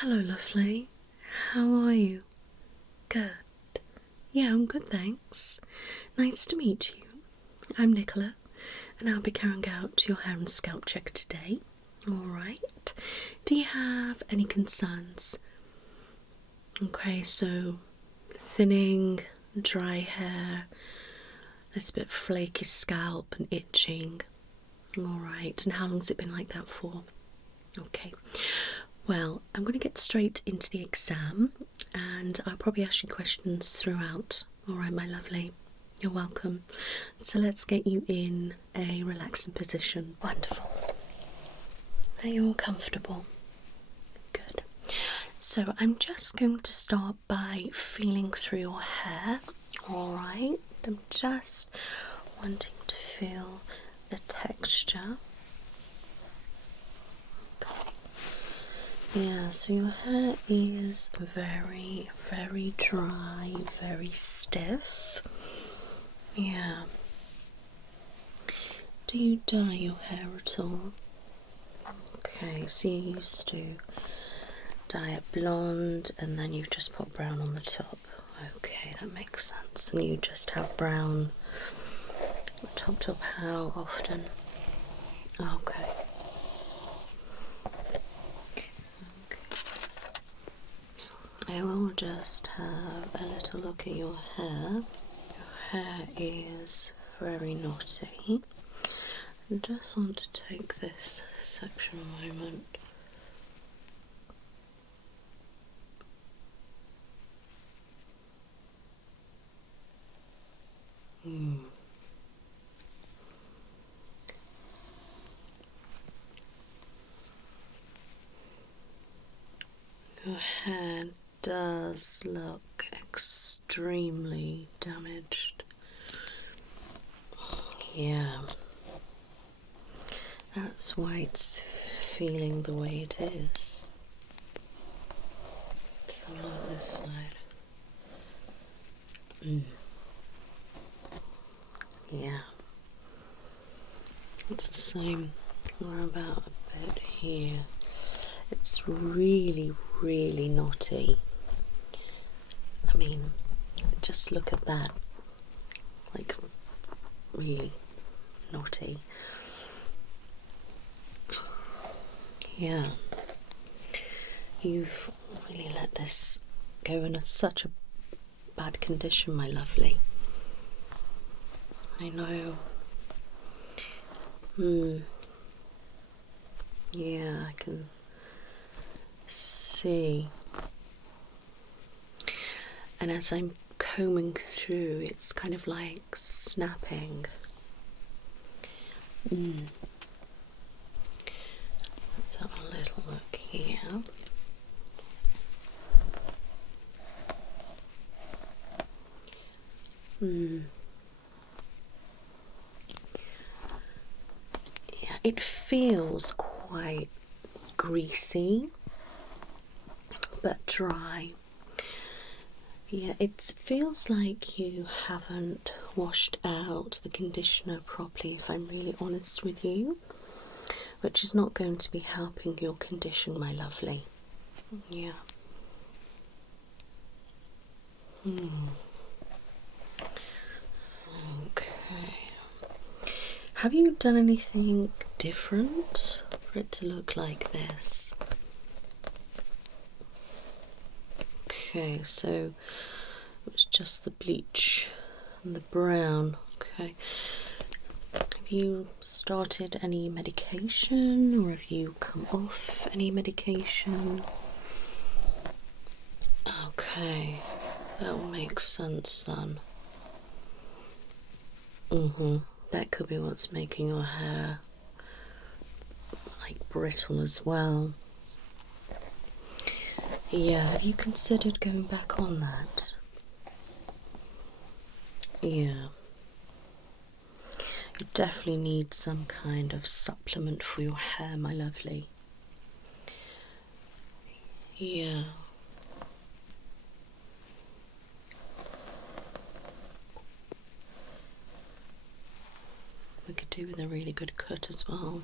Hello, lovely. How are you? Good. Yeah, I'm good, thanks. Nice to meet you. I'm Nicola, and I'll be carrying out your hair and scalp check today. Alright. Do you have any concerns? Okay, so thinning, dry hair, a bit flaky scalp and itching. Alright, and how long's it been like that for? Okay. Well, I'm going to get straight into the exam and I'll probably ask you questions throughout. Alright, my lovely. You're welcome. So let's get you in a relaxing position. Wonderful. Are you all comfortable? Good. So I'm just going to start by feeling through your hair. Alright. I'm just wanting to feel the texture. Okay. Yeah, so your hair is very, very dry, very stiff. Yeah. Do you dye your hair at all? Okay, so you used to dye it blonde and then you just put brown on the top. Okay, that makes sense. And you just have brown top to how often? Okay. I will just have a little look at your hair. Your hair is very knotty. I just want to take this section a moment. Your hair does look extremely damaged. Yeah. That's why it's feeling the way it is. So look this side. Yeah. It's the same. We're about a bit here. It's really, really knotty. I mean, just look at that. Like, really knotty. Yeah. You've really let this go in such a bad condition, my lovely. I know. Yeah, I can see. And as I'm combing through, it's kind of like snapping. Let's have a little look here. Yeah, it feels quite greasy, but dry. Yeah, it feels like you haven't washed out the conditioner properly, if I'm really honest with you, which is not going to be helping your condition, my lovely. Yeah. Okay. Have you done anything different for it to look like this? Okay, so it was just the bleach and the brown. Okay. Have you started any medication or have you come off any medication? Okay, that will make sense then. That could be what's making your hair like brittle as well. Yeah, have you considered going back on that? Yeah. You definitely need some kind of supplement for your hair, my lovely. Yeah. We could do with a really good cut as well.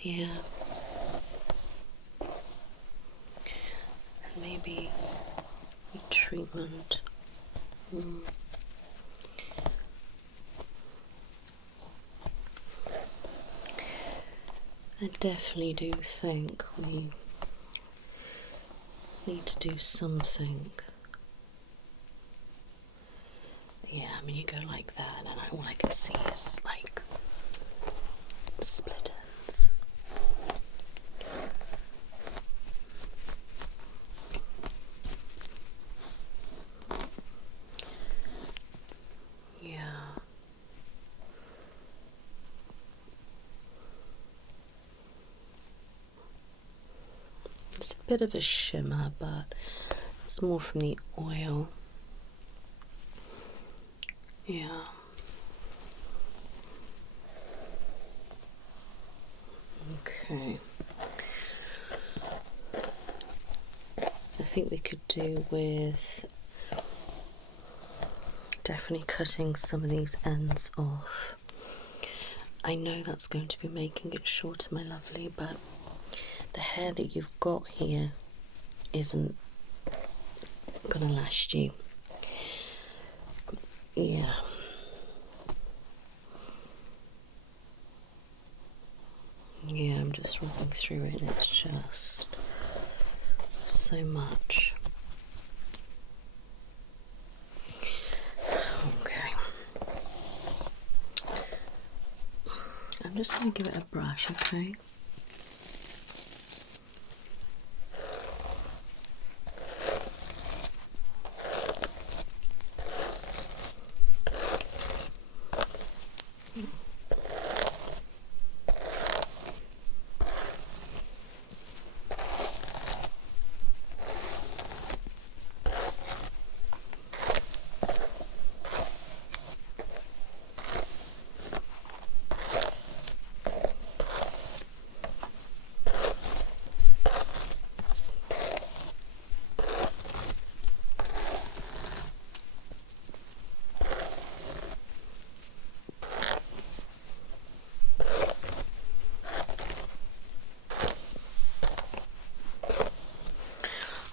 Yeah. be a treatment. I definitely do think we need to do something. Yeah, I mean, you go like that, and all I can see is like split ends. Yeah. It's a bit of a shimmer, but it's more from the oil. Yeah. Okay. I think we could do with definitely cutting some of these ends off. I know that's going to be making it shorter, my lovely, but the hair that you've got here isn't gonna last you. Yeah. Yeah, I'm just rubbing through it and it's just so much. Okay. I'm just going to give it a brush, okay?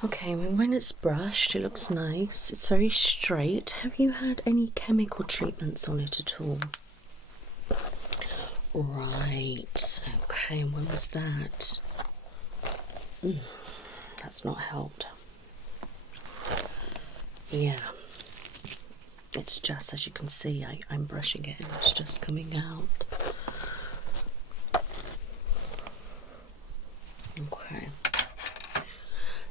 Okay, when it's brushed, it looks nice. It's very straight. Have you had any chemical treatments on it at all? Right. Okay, and when was that? That's not helped. Yeah. It's just, as you can see, I'm brushing it and it's just coming out. Okay.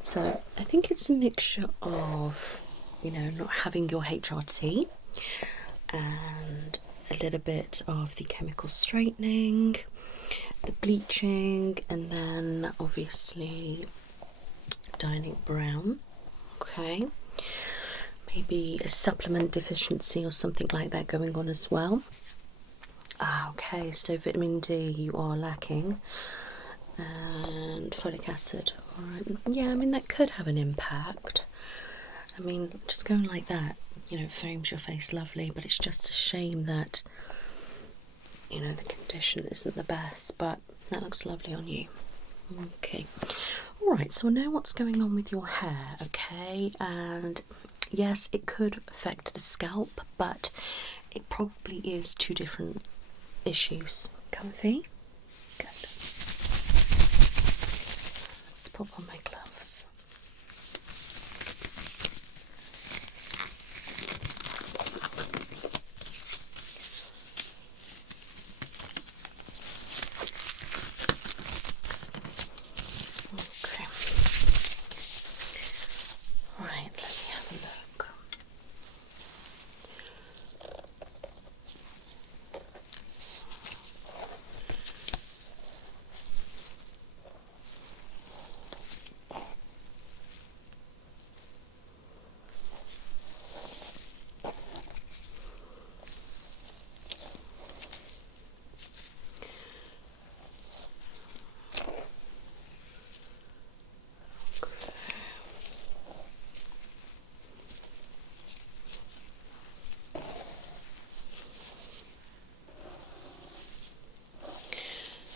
So I think it's a mixture of, not having your HRT and a little bit of the chemical straightening, the bleaching, and then obviously dyeing it brown. Okay. Maybe a supplement deficiency or something like that going on as well. Okay, so vitamin D you are lacking, and folic acid. Alright, yeah, I mean that could have an impact. I mean, just going like that, frames your face lovely, but it's just a shame that, the condition isn't the best, but that looks lovely on you. Okay, alright, so I know what's going on with your hair, okay, and yes, it could affect the scalp, but it probably is two different issues. Comfy? Good. Let's pop on my gloves. Okay. Right, let me have a look.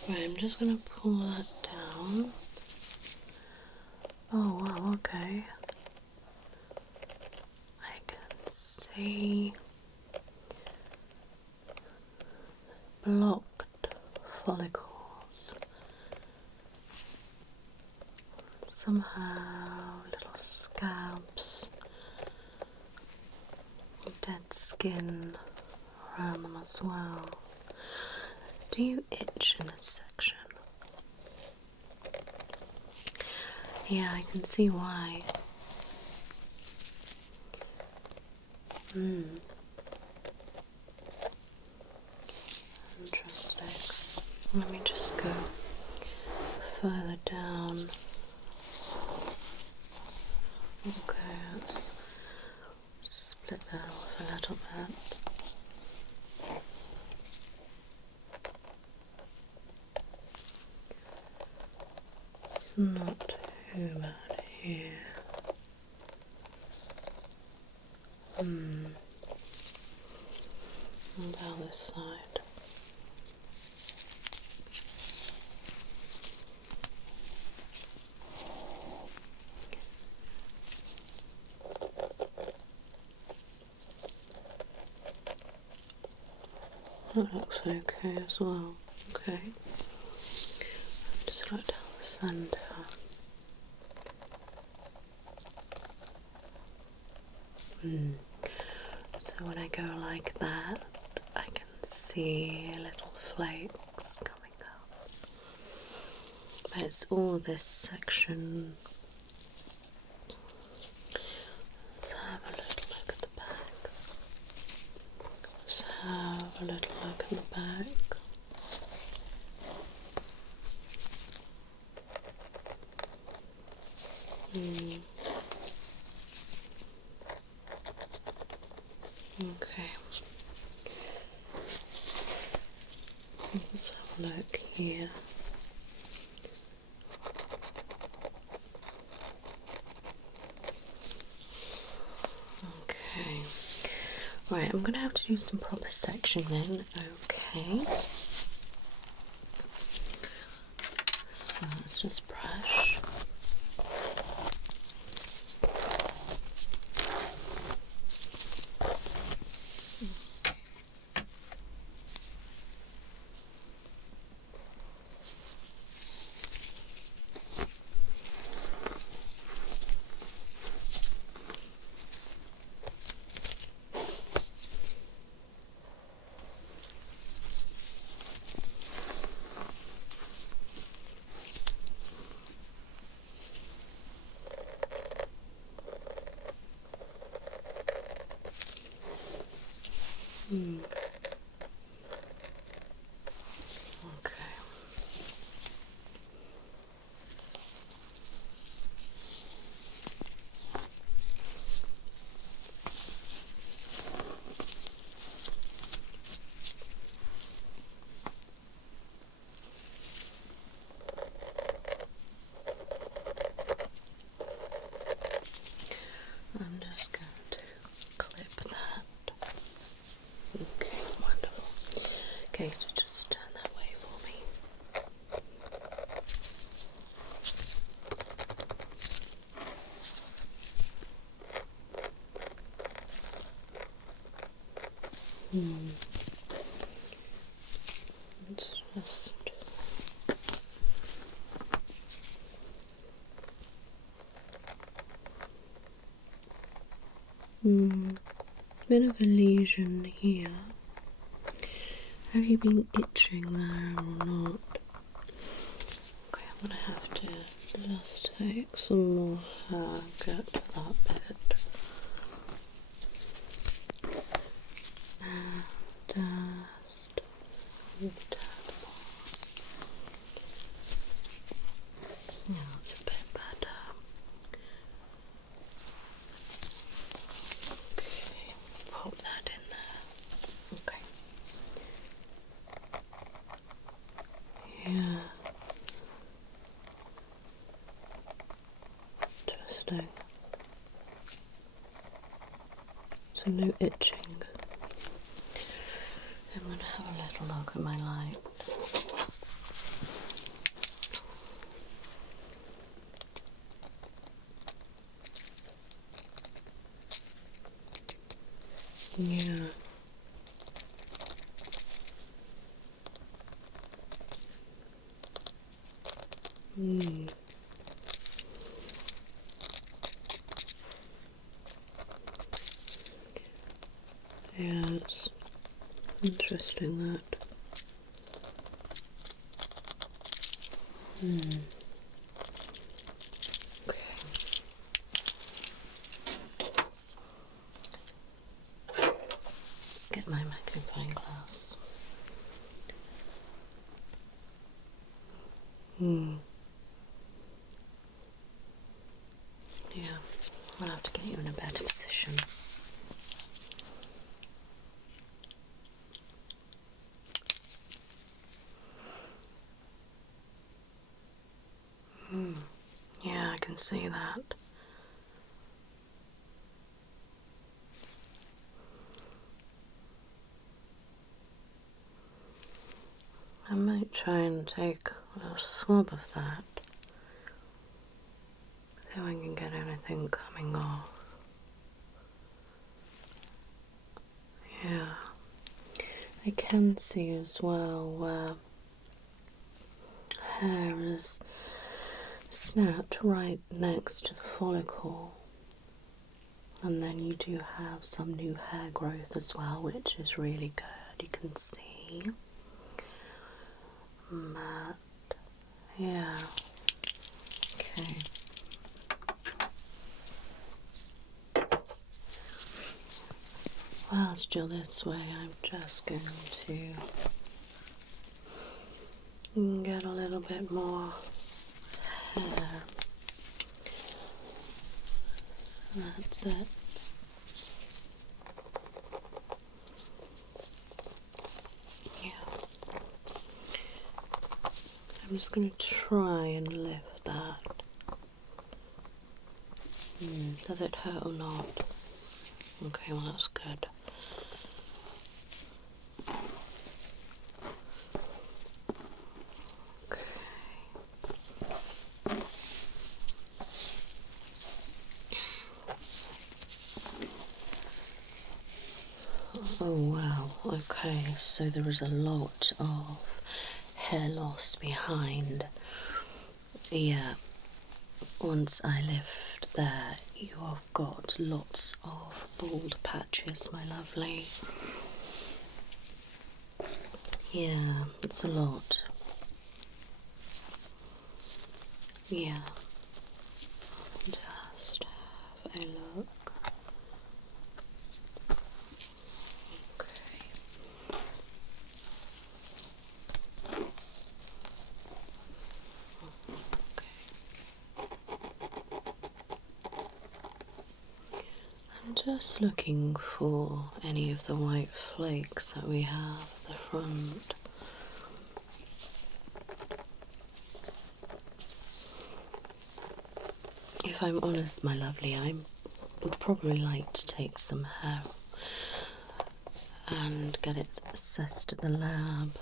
Right, I'm just going to pull that down. Oh wow, okay. the blocked follicles. Somehow little scabs, dead skin around them as well. Do you itch in this section? Yeah, I can see why. Interesting. Let me just go further down. Okay, let's split that off a little bit. Not too bad here. And down this side. That looks okay as well. Okay. Just right down the centre. So when I go like that, I can see little flakes coming up. But it's all this section. Let's have a little look at the back. Let's have a little look at the back. Okay. Let's have a look here. Okay. Right, I'm going to have to do some proper sectioning. Okay. So let's just brush. Okay. I'm just going to clip that. Okay, wonderful. Okay, so just turn that way for me. It's just bit of a lesion here. Have you been itching there or not? Okay, I'm gonna have to just take some more hair, get to that bit. And just yeah, that's a bit better. Okay, pop that in there. Okay. Yeah. Interesting. So no itching. I'm going to have a little look at my light. Yeah. Yeah, it's interesting that. Okay. Let's get my magnifying glass. Yeah, I'll have to get you in a better position. Yeah, I can see that. I might try and take a swab of that. See if I can get anything coming off. Yeah. I can see as well where hair is snapped right next to the follicle. And then you do have some new hair growth as well, which is really good. You can see. But, yeah. Okay. Whilst you're this way, I'm just going to get a little bit more hair. That's it. Yeah. I'm just going to try and lift that. Does it hurt or not? Okay, well that's good. Okay. Oh wow, okay, so there is a lot of hair loss behind. Yeah, once I lift there, you have got lots of bald patches, my lovely. Yeah, it's a lot. Yeah, just have a look. I'm just looking for any of the white flakes that we have at the front. If I'm honest, my lovely, I would probably like to take some hair and get it assessed at the lab.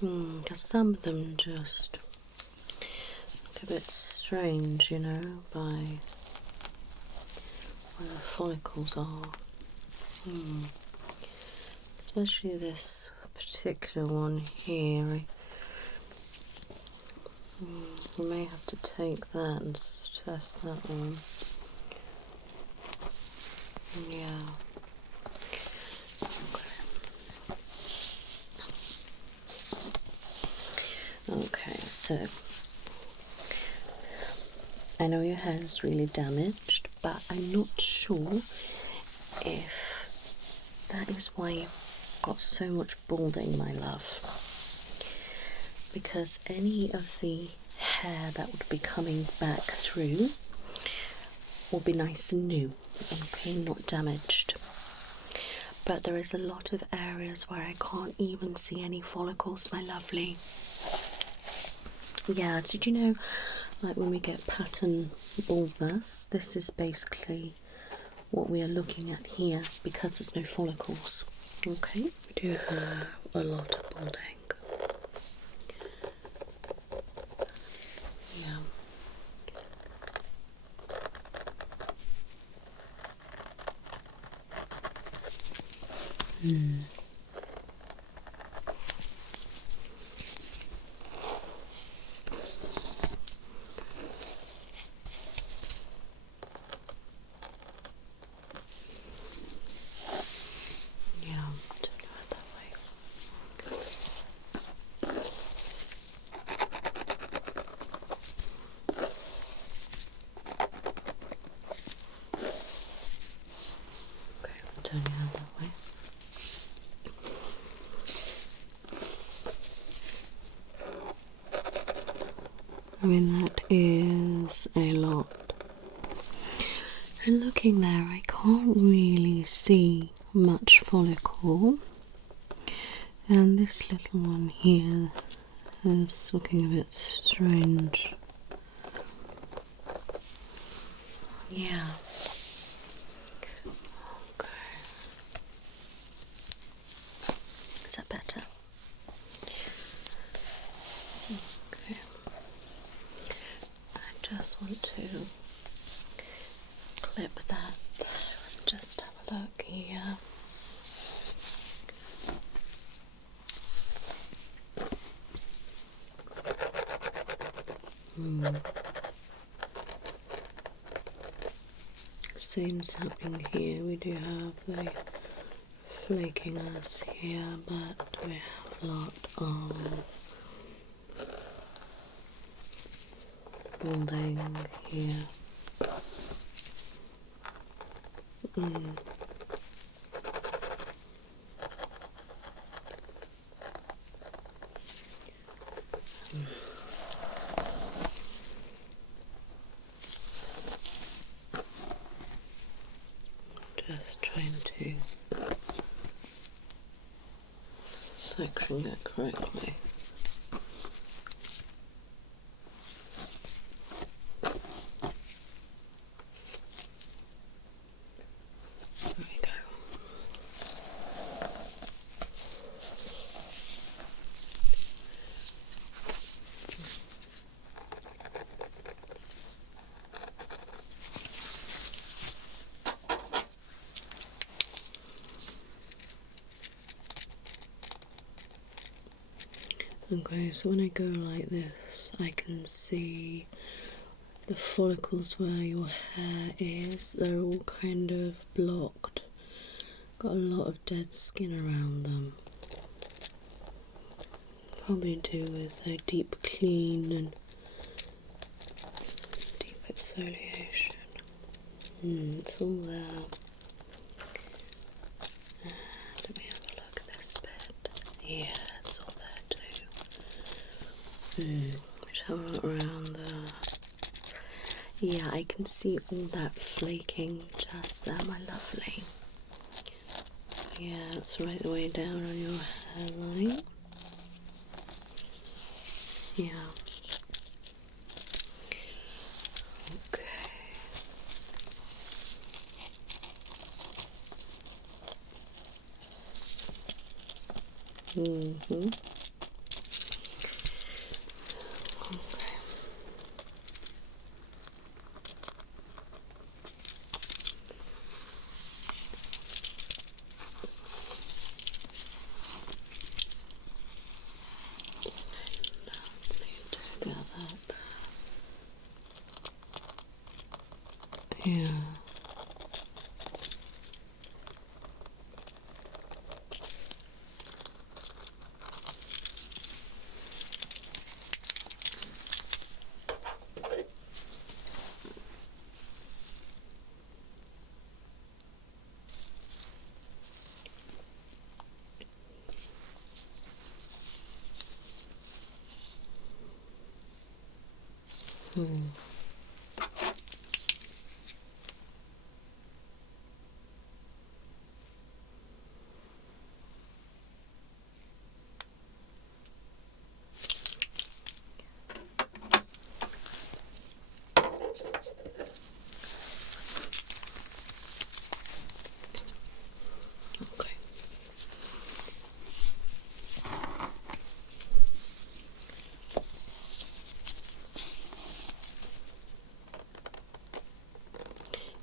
Because some of them just look a bit strange, you know, by where the follicles are. Especially this particular one here. You may have to take that and test that one. Yeah. Okay, so I know your hair is really damaged, but I'm not sure if that is why you've got so much balding, my love. Because any of the hair that would be coming back through will be nice and new, okay, not damaged. But there is a lot of areas where I can't even see any follicles, my lovely. Yeah, did you know, like when we get pattern baldness, this is basically what we are looking at here because there's no follicles. Okay, we do have a lot of balding. Yeah. Hmm. Yeah, turn your head that way. Okay, turn your head that way. I mean, that is a lot. And looking there, I can't really see much follicle. And this little one here is looking a bit strange. Yeah. Okay. Is that better? Okay. I just want to clip that there and just have a look here. Same's happening here. We do have the flakiness here, but we have a lot of building here. Just trying to section it correctly. There we go. Okay, so when I go like this, I can see the follicles where your hair is. They're all kind of blocked. Got a lot of dead skin around them. Probably do with a deep clean and deep exfoliation. It's all there. Let me have a look at this bit. Yeah, it's all there too. Just have a look around there. Yeah, I can see all that flaking just there, my lovely. Yeah, it's right the way down on your hairline. Yeah. Okay. Okay. Just need to get that there. Yeah. Okay.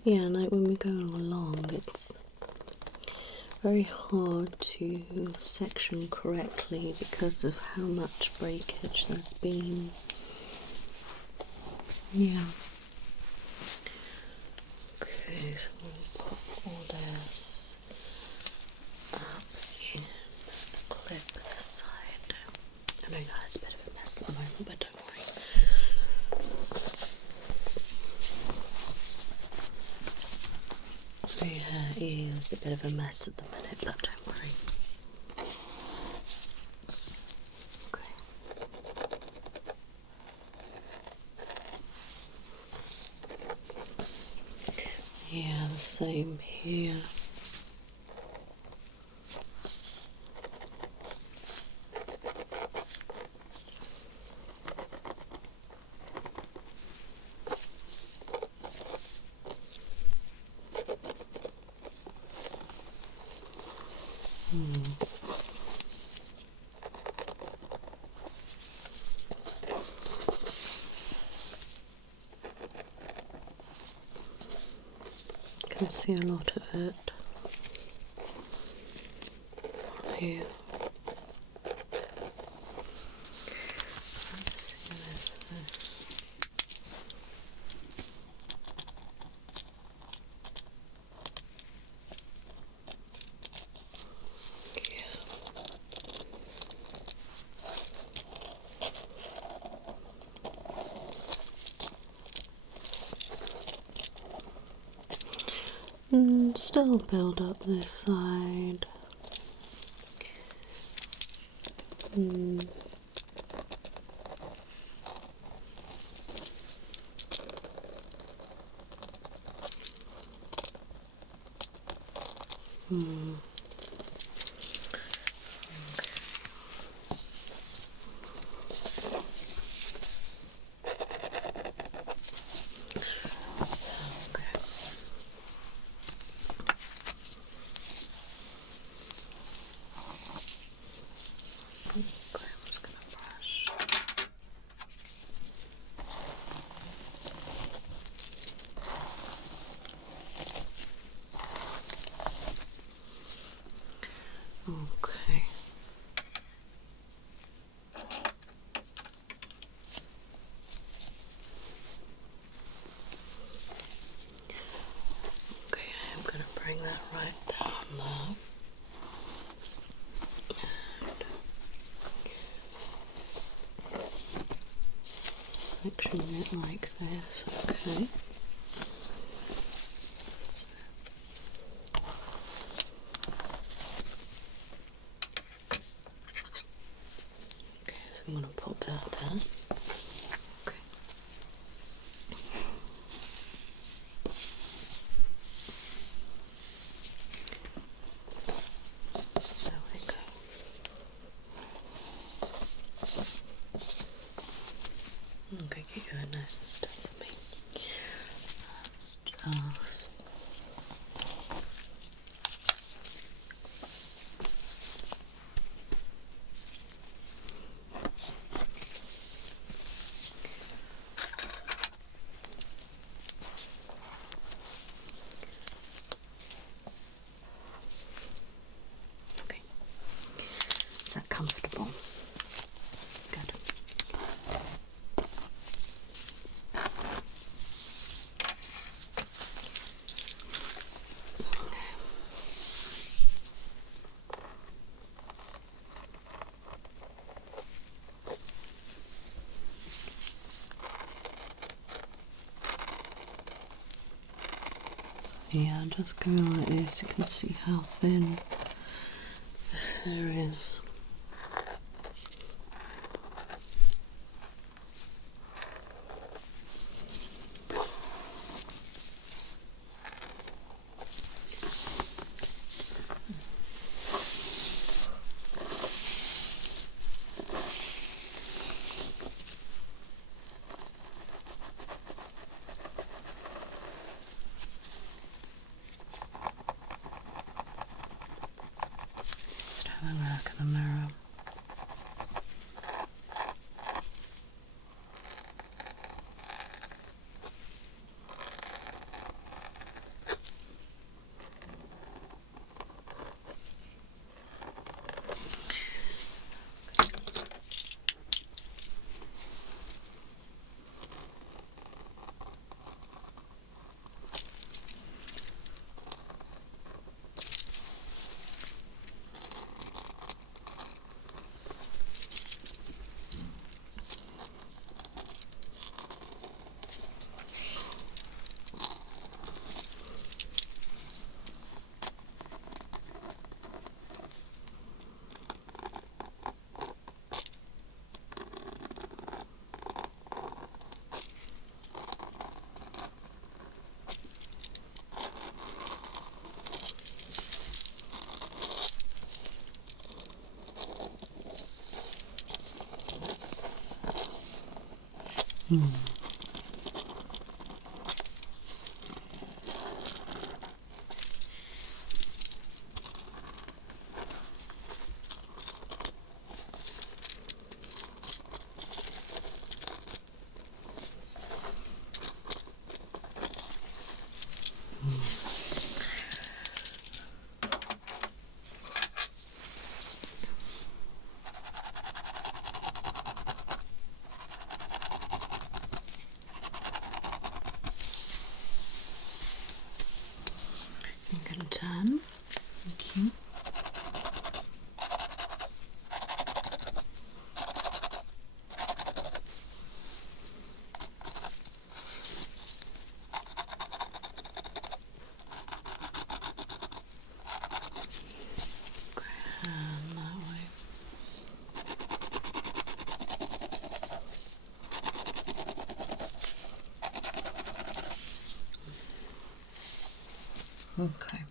Yeah, like when we go along, it's very hard to section correctly because of how much breakage there's been. Yeah. Okay, so we'll put all this up in the clip this side. I know that's a bit of a mess at the moment, but don't worry. My hair is a bit of a mess at the minute, but don't worry. Okay. Yeah, the same here. Can see a lot of it here. Let's see this. Still build up this side. Okay. Okay, I'm going to bring that right down now. Section it like this, okay. Okay, so I'm going to pop that there. Okay. There we go. Okay, get you a nice and stuff for me. That's just... Okay. Is that comfortable? Good. Yeah, just go like this, you can see how thin the hair is. Just have a look in the mirror. I'm going to turn. Thank you. Hand that way. Okay.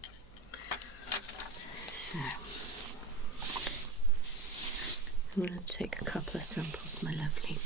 So I'm going to take a couple of samples, my lovely.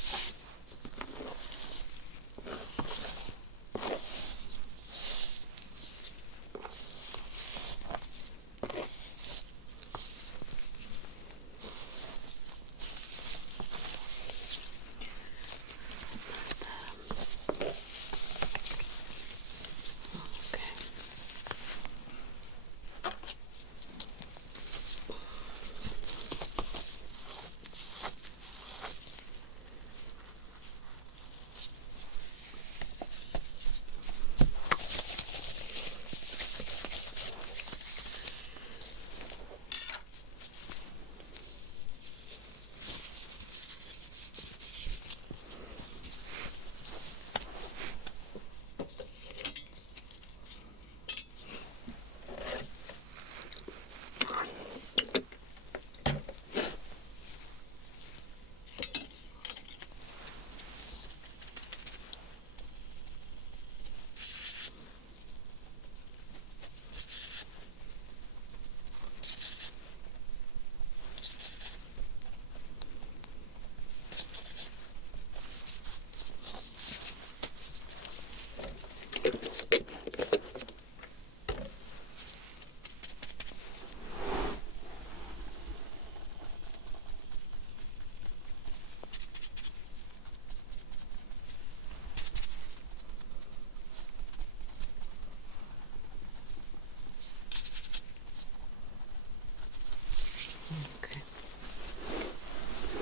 Okay.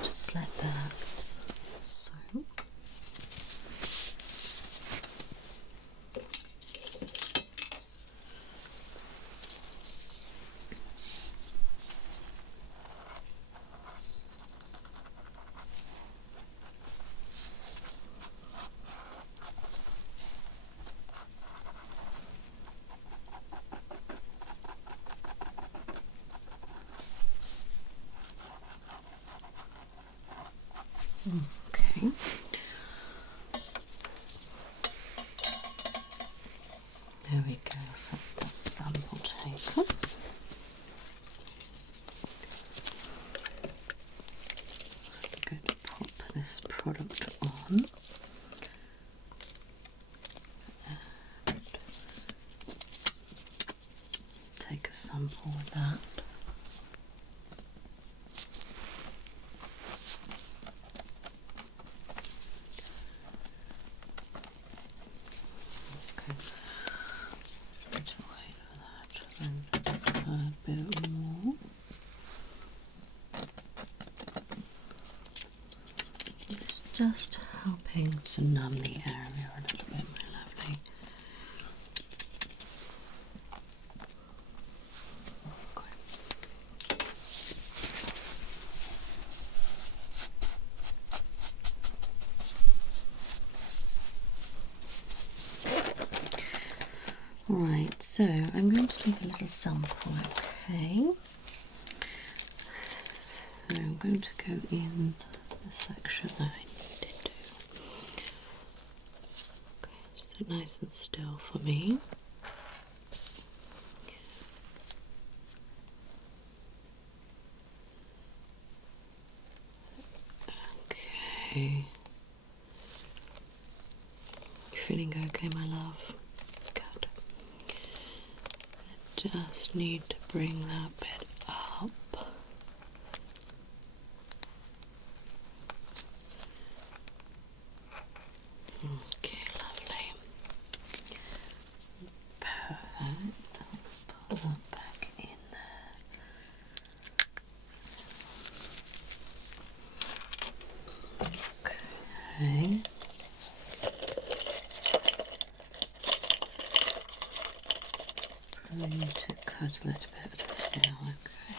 Just like that. So. Okay. There we go. So that's that sample taken. I'm going to pop this product on. And take a sample of that. Just helping to numb the area a little bit, my lovely. Right, so I'm going to take a little sample, okay? So I'm going to go in the section that I needed to. Okay, sit nice and still for me. Okay. feeling okay, my love? Good. I just need to bring that bit up. Okay, lovely. Perfect. Let's put that back in there. Okay. I need to cut a little bit of this down, okay.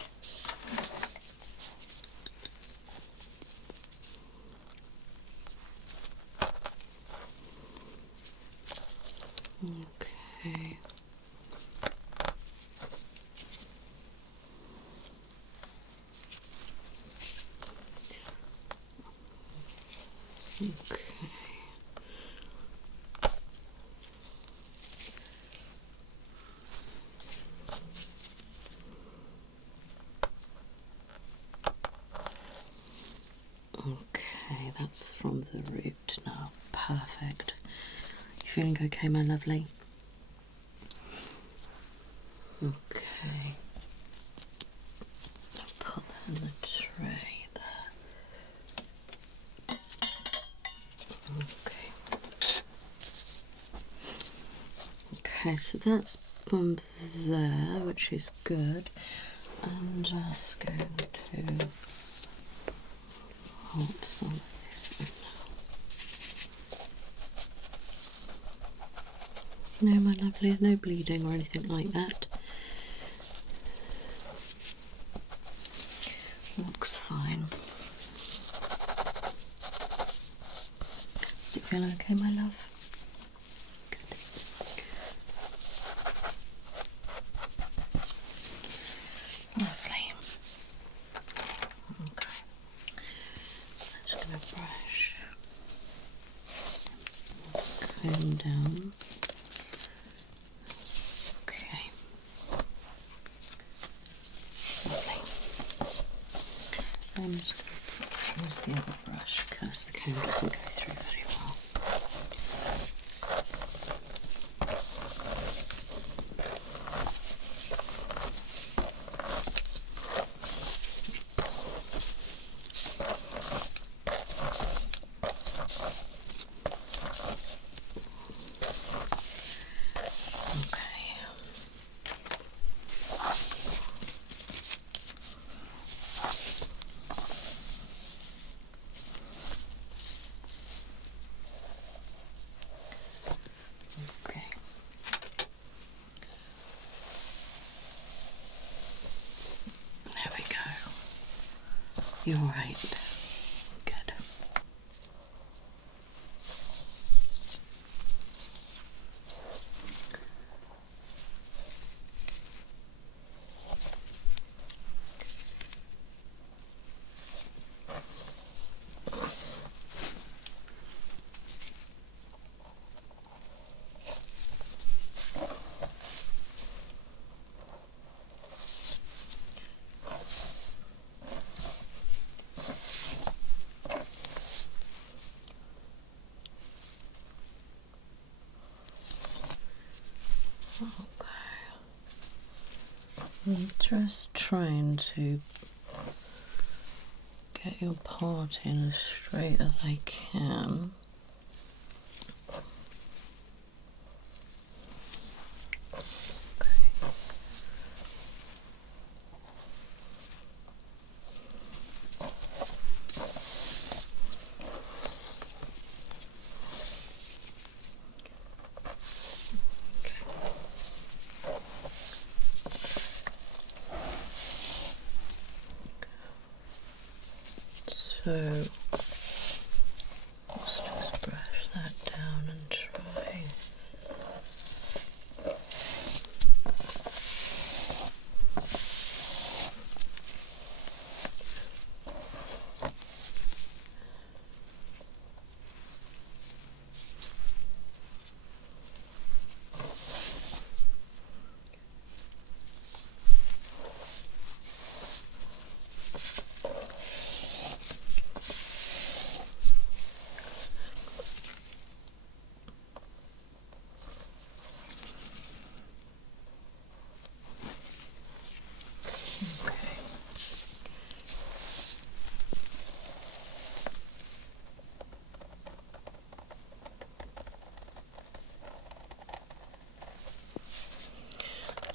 Okay. Okay. Okay, that's from the root now. Perfect. You feeling okay, my lovely? Okay. I'll put that in the tray there. Okay. Okay, so that's from there, which is good. I'm just going to pop some of this in now. No, my lovely, there's no bleeding or anything like that. Looks fine. Does it feel okay, my love? Good. Lovely. Okay. I'm just going to brush, comb down. Okay. Lovely. I'm just going to use the other brush because the comb doesn't go through very well. You're right. Good. I'm just trying to get your part in as straight as I can. So let's just brush that down and try.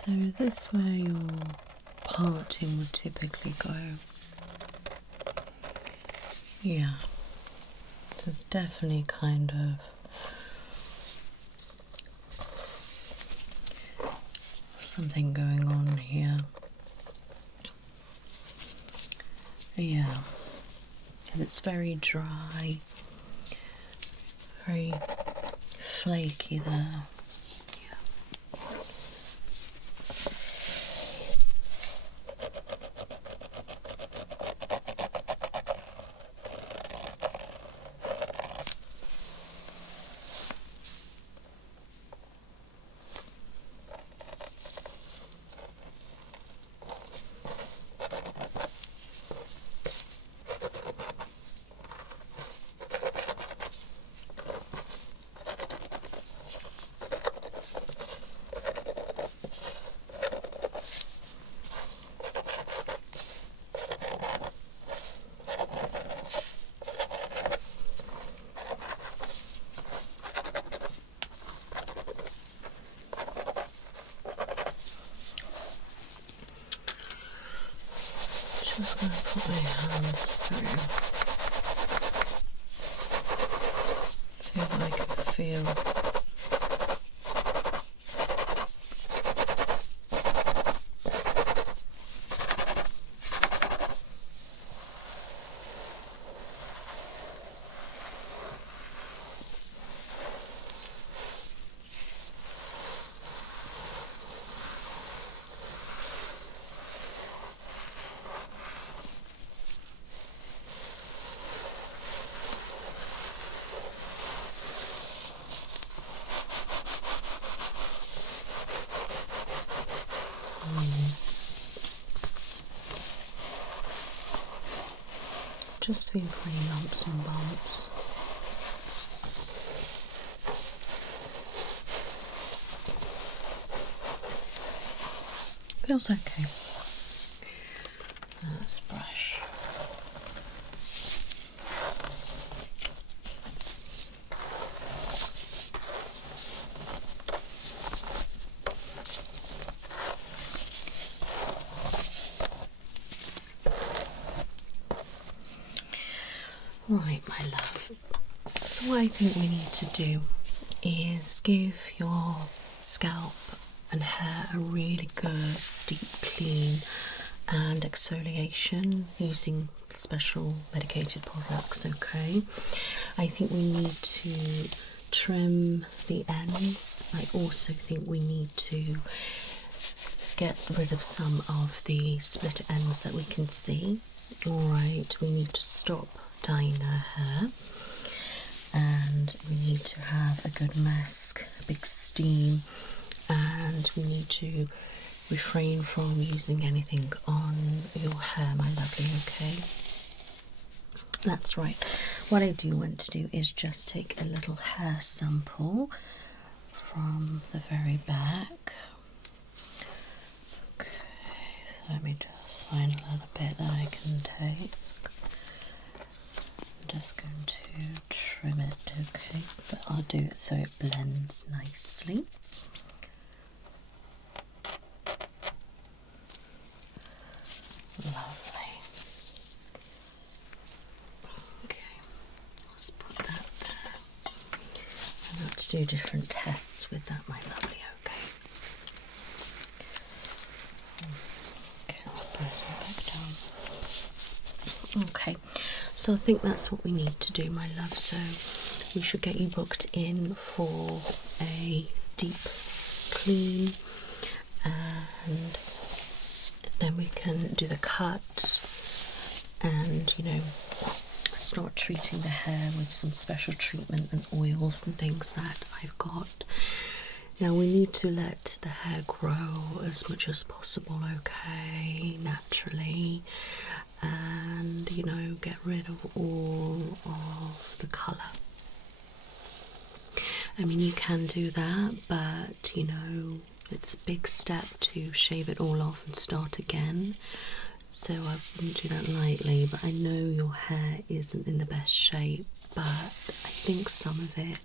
So this where your parting would typically go. Yeah. So it's definitely kind of something going on here. Yeah. And it's very dry, very flaky there. Just going to put my hands through, see if I can feel. Just feel for any lumps and bumps. Feels okay. Let's brush. Right, my love. So what I think we need to do is give your scalp and hair a really good deep clean and exfoliation using special medicated products. Okay, I think we need to trim the ends. I also think we need to get rid of some of the split ends that we can see. Alright, we need to stop dyeing her hair, and we need to have a good mask, a big steam, and we need to refrain from using anything on your hair, my lovely. Okay, that's right. What I do want to do is just take a little hair sample from the very back. Okay, so let me just find a little bit that I can take. I'm just going to trim it, okay, but I'll do it so it blends nicely. Lovely. Okay, let's put that there. I've got to do different tests with that, my lovely, okay. Okay, let's put it back down. Okay, so I think that's what we need to do, my love. So we should get you booked in for a deep clean, and then we can do the cut and, you know, start treating the hair with some special treatment and oils and things that I've got. Now we need to let the hair grow as much as possible, okay, naturally, and, you know, get rid of all of the colour. I mean, you can do that, but, you know, it's a big step to shave it all off and start again, so I wouldn't do that lightly. But I know your hair isn't in the best shape, but I think some of it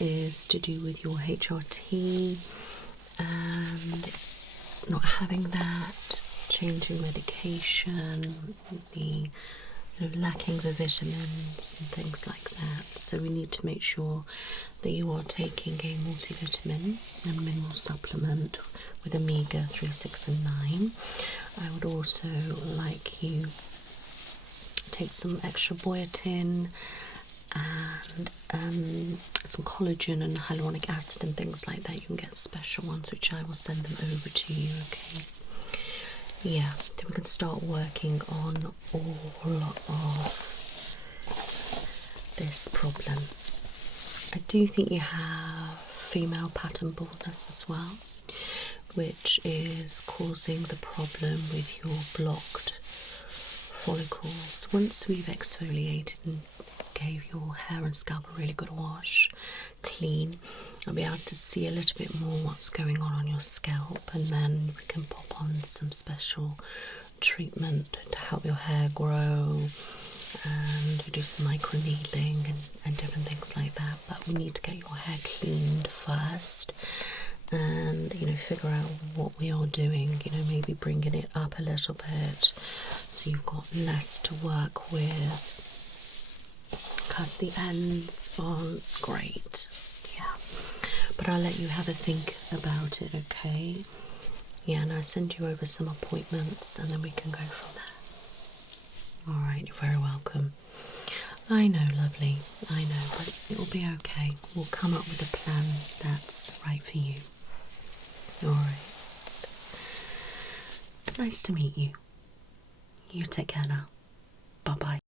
is to do with your HRT, and not having that, changing medication, the lacking the vitamins and things like that. So we need to make sure that you are taking a multivitamin and mineral supplement with omega-3, 6 and 9. I would also like you to take some extra biotin and some collagen and hyaluronic acid and things like that. You can get special ones which I will send them over to you, okay? Yeah, then we can start working on all of this problem. I do think you have female pattern baldness as well, which is causing the problem with your blocked follicles. Once we've exfoliated and gave your hair and scalp a really good wash, clean, I'll be able to see a little bit more what's going on your scalp, and then we can pop on some special treatment to help your hair grow, and we do some micro needling and different things like that. But we need to get your hair cleaned first, and figure out what we are doing, maybe bringing it up a little bit so you've got less to work with, because the ends aren't great. Yeah, but I'll let you have a think about it, okay? Yeah, and I'll send you over some appointments and then we can go from there. Alright, you're very welcome. I know, lovely, I know, but it will be okay. We'll come up with a plan that's right for you. Alright. It's nice to meet you. You take care now. Bye-bye.